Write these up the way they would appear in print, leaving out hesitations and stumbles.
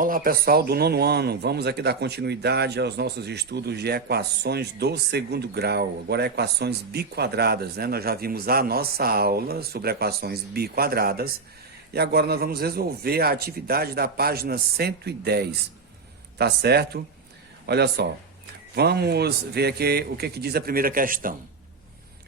Olá pessoal do nono ano, vamos aqui dar continuidade aos nossos estudos de equações do segundo grau. Agora equações biquadradas, né? Nós já vimos a nossa aula sobre equações biquadradas e agora nós vamos resolver a atividade da página 110, tá certo? Olha só, vamos ver aqui o que diz a primeira questão.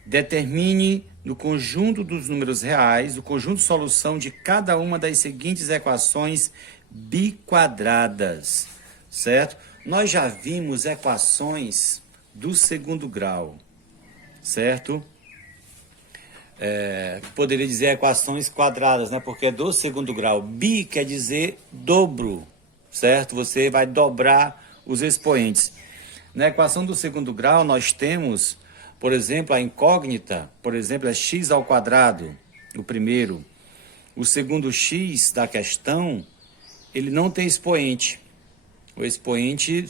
Determine no conjunto dos números reais o conjunto de solução de cada uma das seguintes equações biquadradas, certo? Nós já vimos equações do segundo grau, certo? Poderia dizer equações quadradas, né? Porque é do segundo grau. Bi quer dizer dobro, certo? Você vai dobrar os expoentes. Na equação do segundo grau, nós temos, por exemplo, a incógnita, por exemplo, é x ao quadrado, o primeiro. O segundo x da questão, ele não tem expoente. O expoente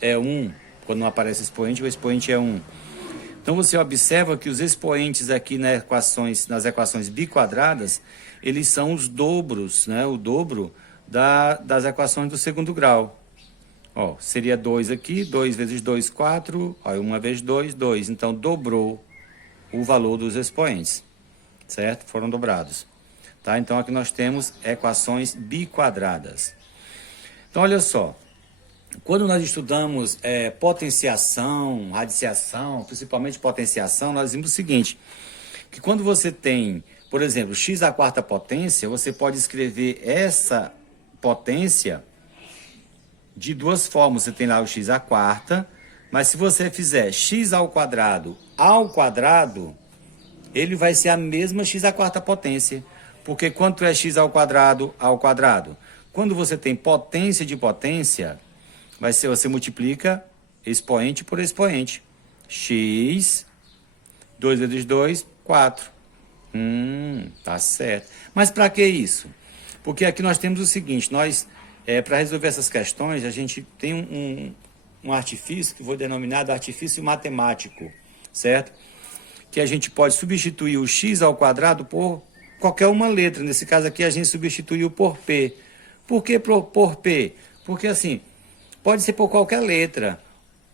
é 1. Quando não aparece expoente, o expoente é 1. Então você observa que os expoentes aqui nas equações biquadradas, eles são os dobros, né? O dobro das equações do segundo grau. Ó, seria 2 aqui, 2 vezes 2, 4. Ó, 1 vezes 2, 2. Então dobrou o valor dos expoentes, certo? Foram dobrados. Tá? Então, aqui nós temos equações biquadradas. Então, olha só. Quando nós estudamos potenciação, radiciação, principalmente potenciação, nós vimos o seguinte, que quando você tem, por exemplo, x à quarta potência, você pode escrever essa potência de duas formas. Você tem lá o x à quarta, mas se você fizer x ao quadrado, ele vai ser a mesma x à quarta potência. Porque quanto é x ao quadrado? Quando você tem potência de potência, você multiplica expoente por expoente. X, 2 vezes 2, 4. Tá certo. Mas para que isso? Porque aqui nós temos o seguinte, para resolver essas questões, a gente tem um artifício que vou denominar de artifício matemático, certo? Que a gente pode substituir o x ao quadrado por qualquer uma letra. Nesse caso aqui a gente substituiu por P. Por que por P? Porque assim, pode ser por qualquer letra.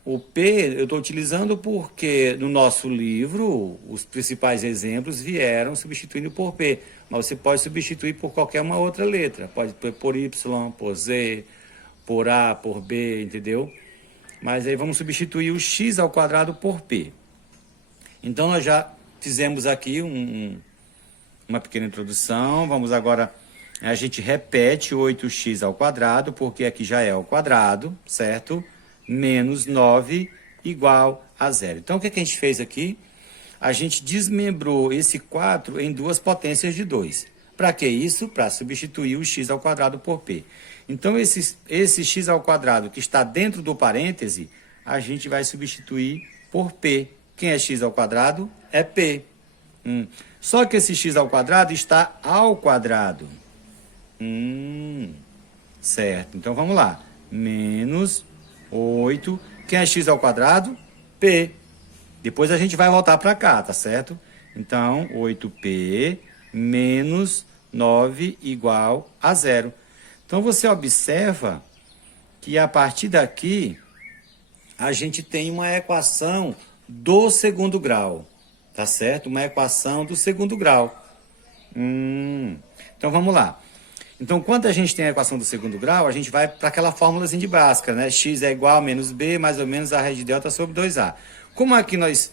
O P eu estou utilizando porque no nosso livro os principais exemplos vieram substituindo por P. Mas você pode substituir por qualquer uma outra letra. Pode por Y, por Z, por A, por B, entendeu? Mas aí vamos substituir o x ao quadrado por P. Então nós já fizemos aqui uma pequena introdução. Vamos agora, a gente repete 8x ao quadrado, porque aqui já é ao quadrado, certo? Menos 9 igual a 0. Então, o que a gente fez aqui? A gente desmembrou esse 4 em duas potências de 2. Para que isso? Para substituir o x ao quadrado por P. Então, esse x ao quadrado que está dentro do parêntese, a gente vai substituir por P. Quem é x ao quadrado? É P. Só que esse x ao quadrado está ao quadrado. Certo. Então, vamos lá. Menos 8. Quem é x ao quadrado? P. Depois a gente vai voltar para cá, tá certo? Então, 8P menos 9 igual a 0. Então, você observa que a partir daqui, a gente tem uma equação do segundo grau. Tá certo? Uma equação do segundo grau. Então, vamos lá. Então, quando a gente tem a equação do segundo grau, a gente vai para aquela fórmulazinha de Bhaskara, né? X é igual a menos B, mais ou menos a raiz de delta sobre 2A. Como aqui nós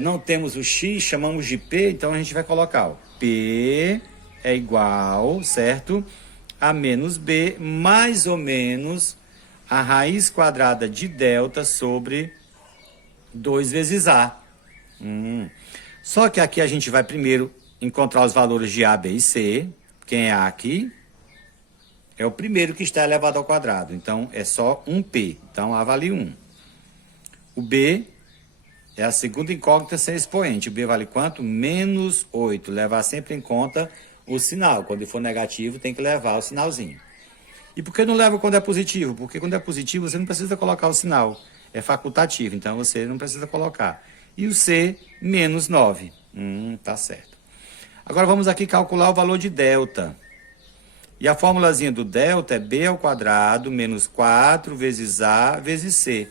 não temos o X, chamamos de P, então a gente vai colocar, ó, P é igual, certo? A menos B, mais ou menos a raiz quadrada de delta sobre 2 vezes A. Só que aqui a gente vai primeiro encontrar os valores de A, B e C. Quem é A aqui? É o primeiro que está elevado ao quadrado. Então, é só 1P. Então, A vale 1. O B é a segunda incógnita sem expoente. O B vale quanto? Menos 8. Levar sempre em conta o sinal. Quando for negativo, tem que levar o sinalzinho. E por que não leva quando é positivo? Porque quando é positivo, você não precisa colocar o sinal. É facultativo, então você não precisa colocar. E o C, menos 9. Tá certo. Agora vamos aqui calcular o valor de delta. E a formulazinha do delta é b ao quadrado menos 4 vezes a vezes c.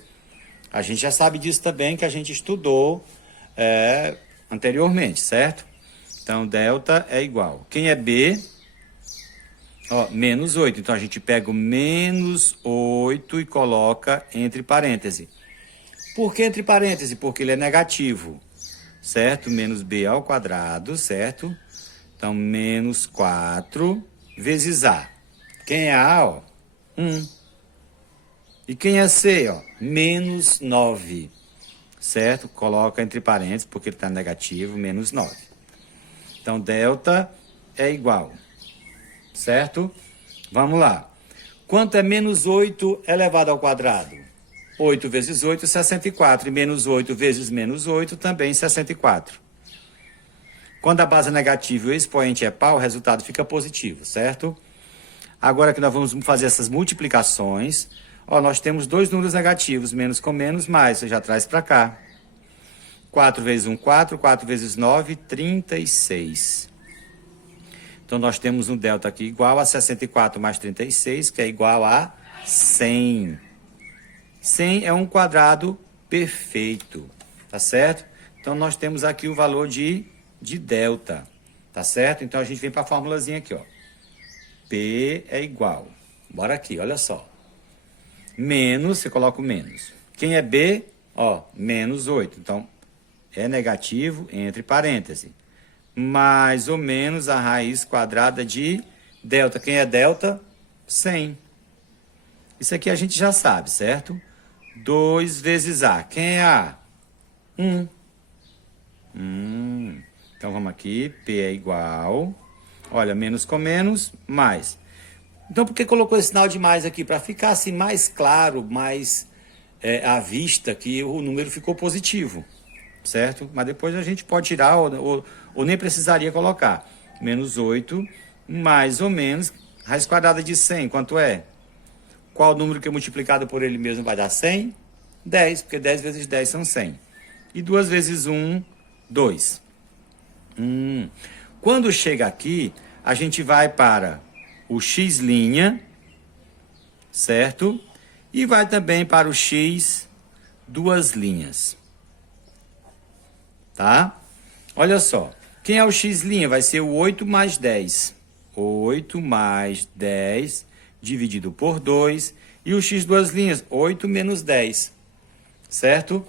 A gente já sabe disso também, que a gente estudou anteriormente, certo? Então, delta é igual. Quem é b? Ó, menos 8. Então, a gente pega o menos 8 e coloca entre parênteses. Por que entre parênteses? Porque ele é negativo, certo? Menos b ao quadrado, certo? Então, menos 4 vezes a. Quem é a, ó? 1. E quem é c, ó? Menos 9, certo? Coloca entre parênteses, porque ele está negativo, menos 9. Então, delta é igual, certo? Vamos lá. Quanto é menos 8 elevado ao quadrado? 8 vezes 8, 64. E menos 8 vezes menos 8, também 64. Quando a base é negativa e o expoente é par, o resultado fica positivo, certo? Agora que nós vamos fazer essas multiplicações, ó, nós temos dois números negativos, menos com menos, mais, você já traz para cá. 4 vezes 1, 4, 4 vezes 9, 36. Então, nós temos um delta aqui igual a 64 mais 36, que é igual a 100. 100 é um quadrado perfeito, tá certo? Então, nós temos aqui o valor de delta, tá certo? Então, a gente vem para a formulazinha aqui, ó. P é igual, bora aqui, olha só. Menos, você coloca o menos. Quem é B? Ó, menos 8. Então, é negativo entre parênteses. Mais ou menos a raiz quadrada de delta. Quem é delta? 100. Isso aqui a gente já sabe, certo? 2 vezes A. Quem é A? 1. Então, vamos aqui. P é igual. Olha, menos com menos, mais. Então, por que colocou esse sinal de mais aqui? Para ficar assim mais claro, mais à vista que o número ficou positivo, certo? Mas depois a gente pode tirar ou nem precisaria colocar. Menos 8, mais ou menos, raiz quadrada de 100, quanto é? Qual número que é multiplicado por ele mesmo vai dar 100? 10, porque 10 vezes 10 são 100. E 2 vezes 1, 2. Quando chega aqui, a gente vai para o x', certo? E vai também para o x, duas linhas. Tá? Olha só. Quem é o x'? Vai ser o 8 mais 10. 8 mais 10 dividido por 2. E o x duas linhas? 8 menos 10. Certo?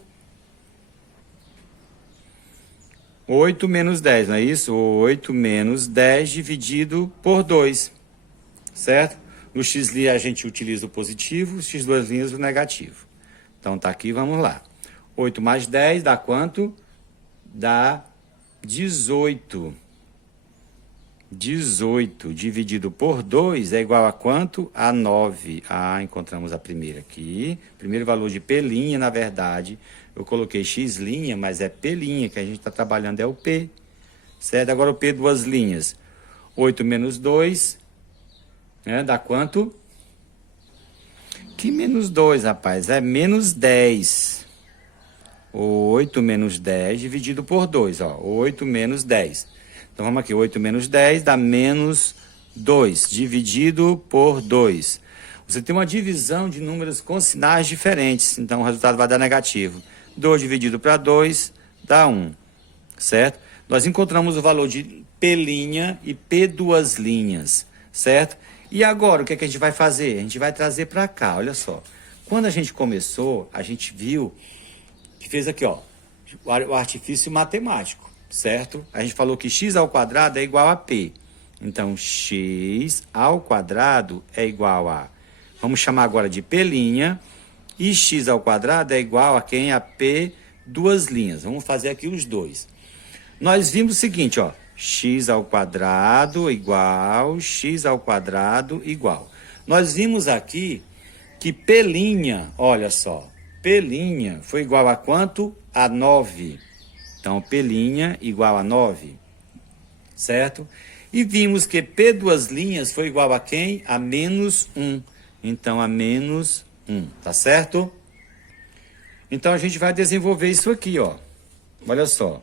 8 menos 10, não é isso? 8 menos 10 dividido por 2. Certo? No x' a gente utiliza o positivo, x duas linhas o negativo. Então tá aqui, vamos lá. 8 mais 10 dá quanto? Dá 18. 18 dividido por 2 é igual a quanto? A 9. Ah, encontramos a primeira aqui. Primeiro valor de P', na verdade, eu coloquei x', mas é P', que a gente está trabalhando, é o P. Certo? Agora o P duas linhas. 8 menos 2, né? Dá quanto? Que menos 2, rapaz? É menos 10. 8 menos 10 dividido por 2, ó. 8 menos 10. Então, vamos aqui. 8 menos 10 dá menos 2, dividido por 2. Você tem uma divisão de números com sinais diferentes, então o resultado vai dar negativo. 2 dividido para 2 dá 1, certo? Nós encontramos o valor de P' e P duas linhas, certo? E agora, o que é que a gente vai fazer? A gente vai trazer para cá, olha só. Quando a gente começou, a gente viu que fez aqui, ó, o artifício matemático, certo? A gente falou que x ao quadrado é igual a P. Então, x ao quadrado é igual a... Vamos chamar agora de P', e x ao quadrado é igual a quem? A P duas linhas. Vamos fazer aqui os dois. Nós vimos o seguinte, ó, x ao quadrado igual, x ao quadrado igual. Nós vimos aqui que P', olha só, P' foi igual a quanto? A 9. Então, P' igual a 9, certo? E vimos que P duas linhas foi igual a quem? A menos 1. Então, a menos 1, tá certo? Então, a gente vai desenvolver isso aqui, ó. Olha só.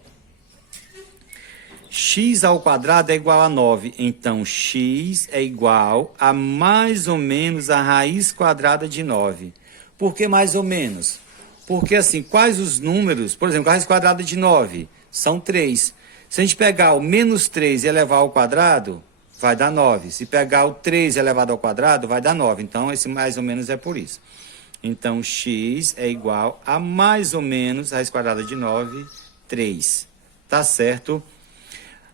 x ao quadrado é igual a 9. Então, x é igual a mais ou menos a raiz quadrada de 9. Por que mais ou menos? Porque assim, quais os números? Por exemplo, a raiz quadrada de 9 são 3. Se a gente pegar o menos 3 e elevar ao quadrado, vai dar 9. Se pegar o 3 elevado ao quadrado, vai dar 9. Então, esse mais ou menos é por isso. Então, x é igual a mais ou menos a raiz quadrada de 9, 3. Tá certo?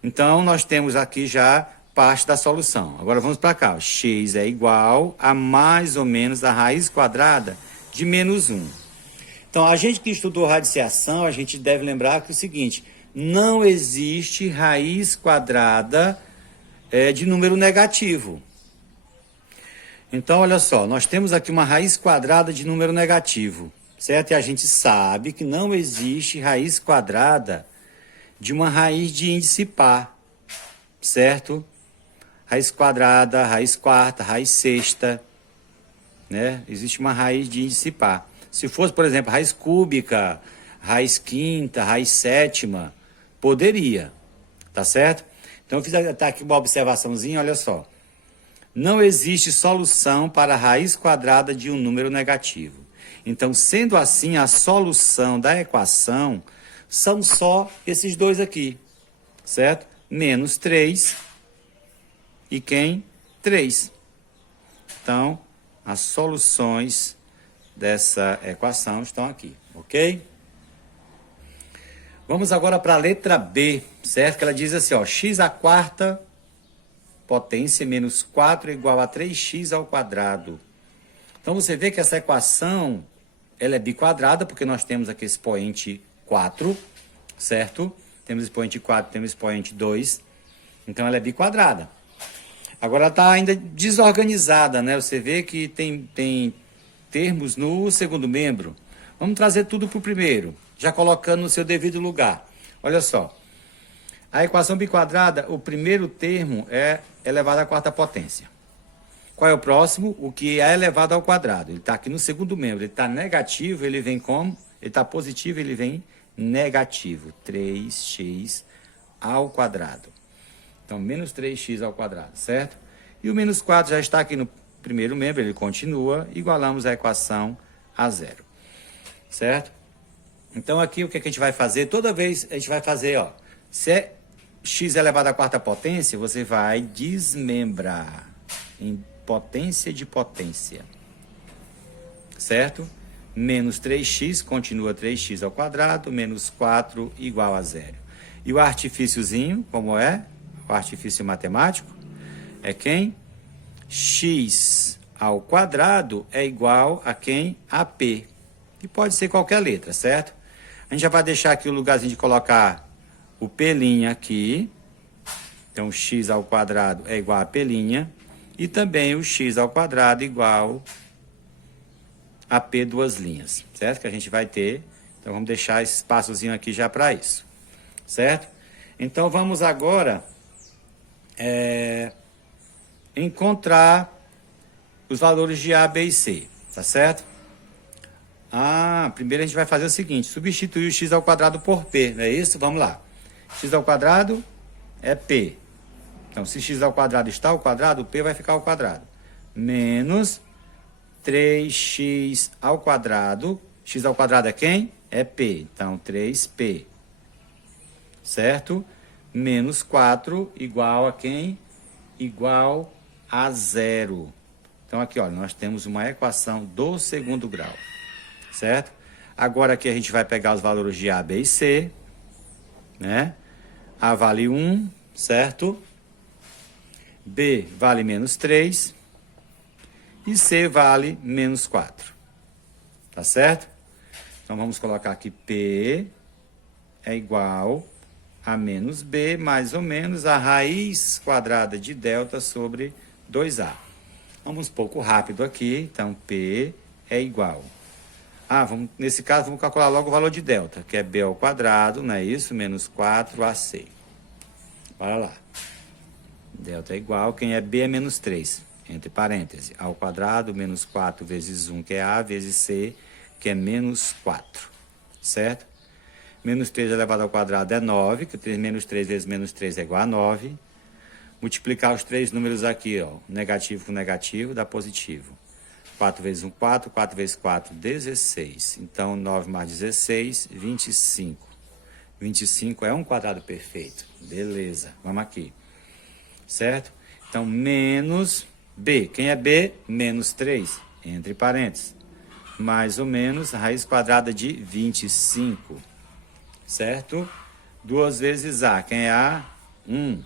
Então, nós temos aqui já parte da solução. Agora, vamos para cá. X é igual a mais ou menos a raiz quadrada de menos 1. Então, a gente que estudou radiciação, a gente deve lembrar que é o seguinte, não existe raiz quadrada de número negativo. Então, olha só, nós temos aqui uma raiz quadrada de número negativo, certo? E a gente sabe que não existe raiz quadrada de uma raiz de índice par, certo? Raiz quadrada, raiz quarta, raiz sexta, né? Existe uma raiz de índice par. Se fosse, por exemplo, raiz cúbica, raiz quinta, raiz sétima, poderia, tá certo? Então, eu fiz até aqui uma observaçãozinha, olha só. Não existe solução para a raiz quadrada de um número negativo. Então, sendo assim, a solução da equação são só esses dois aqui, certo? Menos 3 e quem? 3. Então, as soluções dessa equação estão aqui, ok? Vamos agora para a letra B, certo? Que ela diz assim, ó, x à quarta potência menos 4 é igual a 3x ao quadrado. Então, você vê que essa equação, ela é biquadrada, porque nós temos aqui esse expoente 4, certo? Temos expoente 4, temos expoente 2. Então, ela é biquadrada. Agora, ela está ainda desorganizada, né? Você vê que tem termos no segundo membro. Vamos trazer tudo para o primeiro, já colocando no seu devido lugar. Olha só. A equação biquadrada, o primeiro termo é elevado à quarta potência. Qual é o próximo? O que é elevado ao quadrado. Ele está aqui no segundo membro. Ele está negativo, ele vem como? Ele está positivo, ele vem negativo. 3x ao quadrado. Então, menos 3x ao quadrado, certo? E o menos 4 já está aqui no primeiro membro, ele continua. Igualamos a equação a zero, certo? Então, aqui o que a gente vai fazer? Toda vez a gente vai fazer, ó. Se é x elevado à quarta potência, você vai desmembrar em potência de potência, certo? Menos 3x, continua 3x ao quadrado, menos 4 igual a zero. E o artifíciozinho, como é? O artifício matemático é quem? X ao quadrado é igual a quem? A P. E pode ser qualquer letra, certo? A gente já vai deixar aqui o lugarzinho de colocar o P' aqui. Então, x ao quadrado é igual a P'. E também o x ao quadrado igual a P duas linhas, certo? Que a gente vai ter. Então, vamos deixar esse espaçozinho aqui já para isso, certo? Então, vamos agora encontrar os valores de A, B e C, tá certo? Primeiro a gente vai fazer o seguinte, substituir o x ao quadrado por P, não é isso? Vamos lá. X ao quadrado é P. Então, se x ao quadrado está ao quadrado, P vai ficar ao quadrado. Menos 3x ao quadrado. X ao quadrado é quem? É P. Então, 3P. Certo? Menos 4 igual a quem? Igual a zero. Então, aqui, olha, nós temos uma equação do segundo grau. Certo? Agora, aqui a gente vai pegar os valores de A, B e C. Né? A vale 1, certo? B vale menos 3 e C vale menos 4. Tá certo? Então, vamos colocar aqui P é igual a menos B, mais ou menos a raiz quadrada de delta sobre 2A. Vamos um pouco rápido aqui. Então, P é igual. Nesse caso, vamos calcular logo o valor de delta, que é B ao quadrado, não é isso? Menos 4AC. Bora lá. Delta é igual, quem é B é menos 3, entre parênteses, ao quadrado, menos 4 vezes 1, que é A, vezes C, que é menos 4, certo? Menos 3 elevado ao quadrado é 9, que menos 3 vezes menos 3 é igual a 9. Multiplicar os três números aqui, ó, negativo com negativo, dá positivo. 4 vezes 1, 4, 4 vezes 4, 16. Então, 9 mais 16, 25. 25 é um quadrado perfeito. Beleza, vamos aqui. Certo? Então, menos B. Quem é B? Menos 3, entre parênteses. Mais ou menos a raiz quadrada de 25. Certo? 2 vezes A. Quem é A? 1.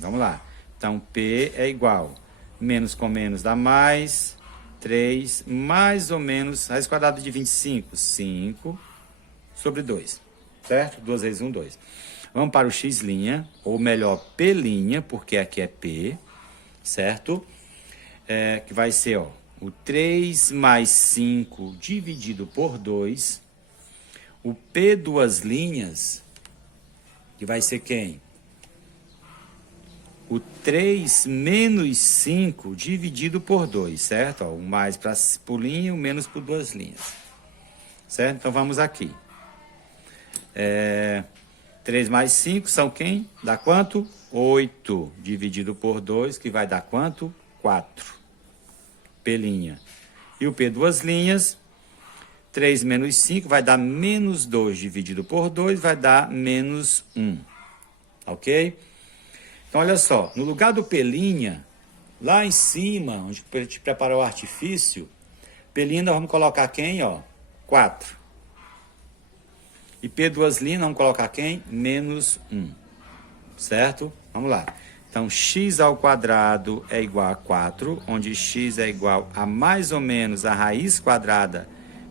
Vamos lá. Então, P é igual. Menos com menos dá mais. 3, mais ou menos, raiz quadrada de 25. 5 sobre 2. Certo? 2 vezes 1, 2. Vamos para o x', ou melhor, p', porque aqui é p. Certo? Que vai ser, ó, o 3 mais 5 dividido por 2. O P duas linhas, que vai ser quem? O 3 menos 5 dividido por 2, certo? Ó, o mais por linha, o menos por duas linhas. Certo? Então, vamos aqui. 3 mais 5 são quem? Dá quanto? 8 dividido por 2, que vai dar quanto? 4. P'. E o P duas linhas, 3 menos 5 vai dar menos 2 dividido por 2, vai dar menos 1. Ok? Então, olha só, no lugar do P', lá em cima, onde a gente preparou o artifício, P', nós vamos colocar quem? Ó, 4. E P duas linhas, vamos colocar quem? Menos 1. Certo? Vamos lá. Então, x ao quadrado é igual a 4, onde x é igual a mais ou menos a raiz quadrada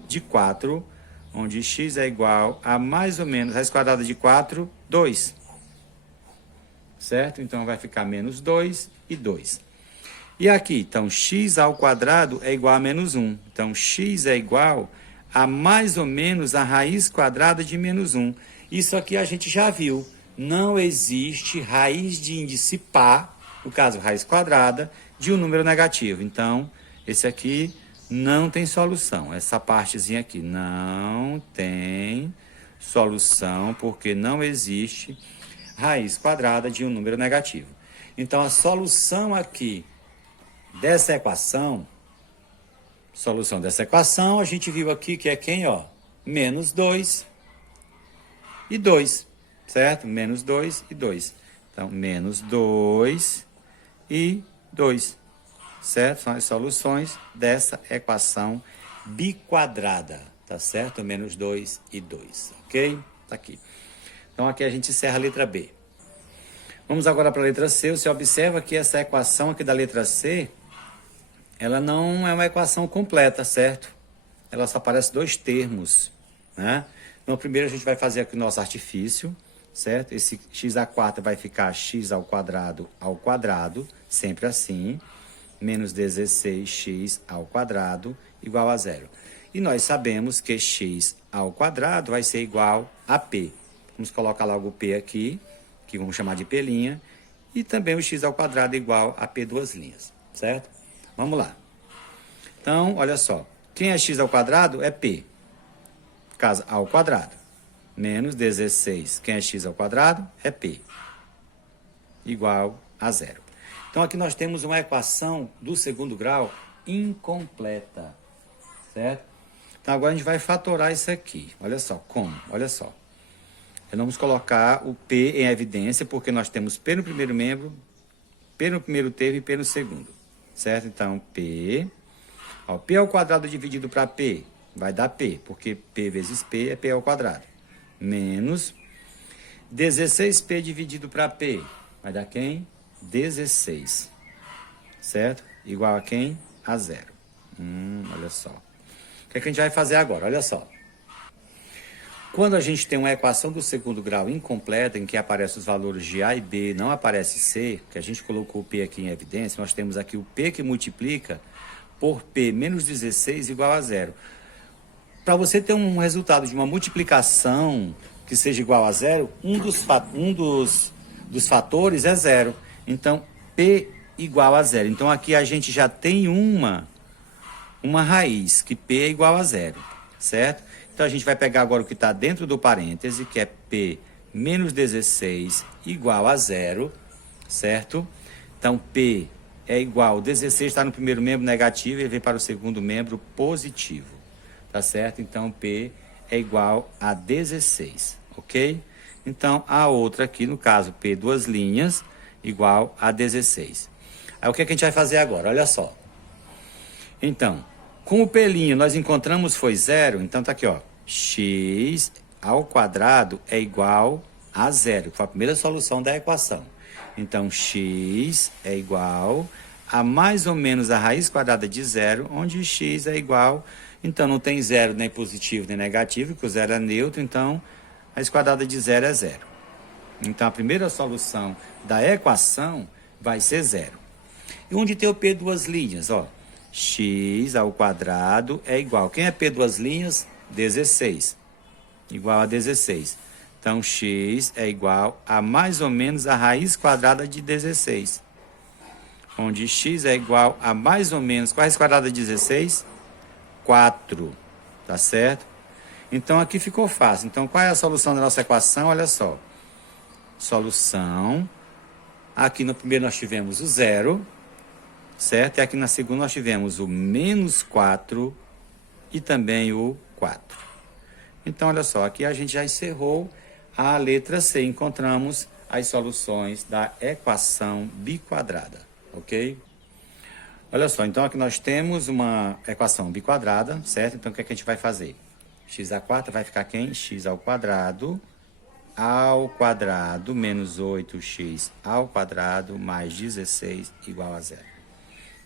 de 4, onde x é igual a mais ou menos a raiz quadrada de 4, 2. Certo? Então, vai ficar menos 2 e 2. E aqui, então, x ao quadrado é igual a menos 1. Então, x é igual a mais ou menos a raiz quadrada de menos 1. Isso aqui a gente já viu. Não existe raiz de índice par, no caso, raiz quadrada, de um número negativo. Então, esse aqui não tem solução. Essa partezinha aqui não tem solução, porque não existe raiz quadrada de um número negativo. Então, a solução aqui dessa equação, a gente viu aqui que é quem, ó? Menos 2 e 2, certo? Menos 2 e 2. Então, menos 2 e 2, certo? São as soluções dessa equação biquadrada, tá certo? Menos 2 e 2, ok? Tá aqui. Então, aqui a gente encerra a letra B. Vamos agora para a letra C. Você observa que essa equação aqui da letra C, ela não é uma equação completa, certo? Ela só aparece dois termos, né? Então, primeiro a gente vai fazer aqui o nosso artifício, certo? Esse x à quarta vai ficar x ao quadrado, sempre assim. Menos 16x ao quadrado igual a 0. E nós sabemos que x ao quadrado vai ser igual a p. Vamos colocar logo o p aqui, que vamos chamar de p', e também o x ao quadrado igual a p duas linhas, certo? Vamos lá. Então, olha só. Quem é x ao quadrado é p, caso ao quadrado. Menos 16. Quem é x ao quadrado é p, igual a 0. Então, aqui nós temos uma equação do segundo grau incompleta, certo? Então, agora a gente vai fatorar isso aqui. Olha só, como? Olha só. Vamos colocar o P em evidência, porque nós temos P no primeiro membro, P no primeiro termo e P no segundo, certo? Então, P, ó, P ao quadrado dividido para P, vai dar P, porque P vezes P é P ao quadrado, menos 16P dividido para P, vai dar quem? 16, certo? Igual a quem? A 0. Olha só. O que é que a gente vai fazer agora? Olha só. Quando a gente tem uma equação do segundo grau incompleta, em que aparecem os valores de A e B, não aparece C, que a gente colocou o P aqui em evidência, nós temos aqui o P que multiplica por P menos 16 igual a 0. Para você ter um resultado de uma multiplicação que seja igual a 0, um dos fatores é 0. Então, P igual a 0. Então, aqui a gente já tem uma raiz, que P é igual a 0, certo? Então, a gente vai pegar agora o que está dentro do parêntese, que é P menos 16 igual a zero, certo? Então, P é igual, 16 está no primeiro membro negativo e vem para o segundo membro positivo, tá certo? Então, P é igual a 16, ok? Então, a outra aqui, no caso, P duas linhas, igual a 16. Aí, o que a gente vai fazer agora? Olha só. Então, com o P' nós encontramos foi zero, então tá aqui, ó. X ao quadrado é igual a zero, que foi a primeira solução da equação. Então, x é igual a mais ou menos a raiz quadrada de zero, onde x é igual... Então, não tem zero nem positivo nem negativo, porque o zero é neutro, então a raiz quadrada de zero é zero. Então, a primeira solução da equação vai ser zero. E onde tem o P duas linhas, ó. X ao quadrado é igual. Quem é P duas linhas? 16. Igual a 16. Então, x é igual a mais ou menos a raiz quadrada de 16. Onde x é igual a mais ou menos... Qual é a raiz quadrada de 16? 4. Tá certo? Então, aqui ficou fácil. Então, qual é a solução da nossa equação? Olha só. Solução. Aqui no primeiro nós tivemos o zero, certo? E aqui na segunda nós tivemos o menos 4 e também o 4. Então, olha só, aqui a gente já encerrou a letra C. Encontramos as soluções da equação biquadrada, ok? Olha só, então aqui nós temos uma equação biquadrada, certo? Então, o que é que a gente vai fazer? X à quarta vai ficar quem? X ao quadrado menos 8x ao quadrado mais 16 igual a zero.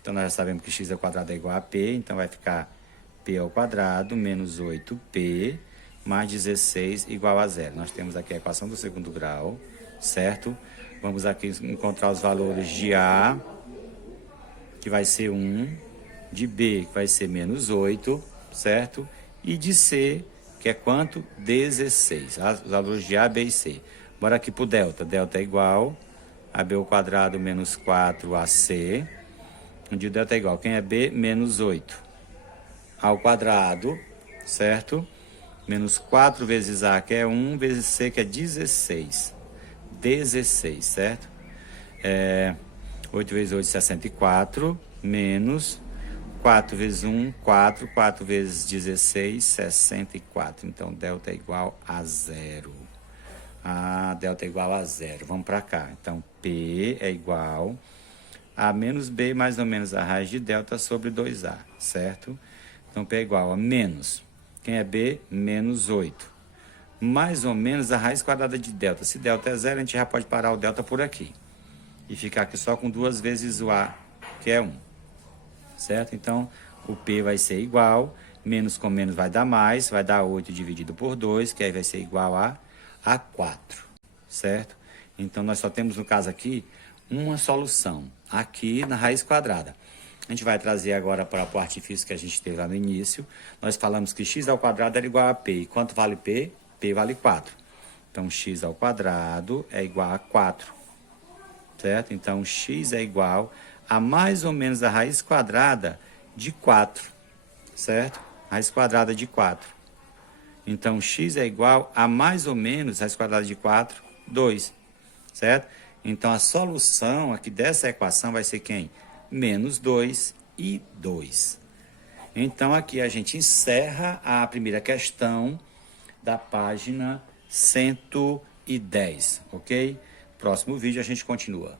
Então, nós já sabemos que x ao quadrado é igual a p, então vai ficar p ao quadrado menos 8p mais 16 igual a zero. Nós temos aqui a equação do segundo grau, certo? Vamos aqui encontrar os valores de A, que vai ser 1, de B, que vai ser menos 8, certo? E de C, que é quanto? 16. Os valores de A, B e C. Bora aqui para o delta. Delta é igual a B ao quadrado menos 4AC, onde o delta é igual. Quem é B? Menos 8 ao quadrado, certo? Menos 4 vezes A, que é 1, vezes C, que é 16. 16, certo? 8 vezes 8, 64, menos 4 vezes 1, 4. 4 vezes 16, 64. Então, delta é igual a zero. Delta é igual a zero. Vamos para cá. Então, P é igual a menos B mais ou menos a raiz de delta sobre 2A, certo? Então, P é igual a menos... Quem é B? Menos 8. Mais ou menos a raiz quadrada de delta. Se delta é zero, a gente já pode parar o delta por aqui. E ficar aqui só com 2 vezes o A, que é 1. Certo? Então, o P vai ser igual. Menos com menos vai dar mais. Vai dar 8 dividido por 2, que aí vai ser igual a 4. Certo? Então, nós só temos, no caso aqui, uma solução. Aqui na raiz quadrada. A gente vai trazer agora para o artifício que a gente teve lá no início. Nós falamos que x ao quadrado era igual a p. E quanto vale p? P vale 4. Então, x ao quadrado é igual a 4. Certo? Então, x é igual a mais ou menos a raiz quadrada de 4. Certo? Raiz quadrada de 4. Então, x é igual a mais ou menos raiz quadrada de 4, 2. Certo? Então, a solução aqui dessa equação vai ser quem? Menos 2 e 2. Então, aqui a gente encerra a primeira questão da página 110, ok? Próximo vídeo a gente continua.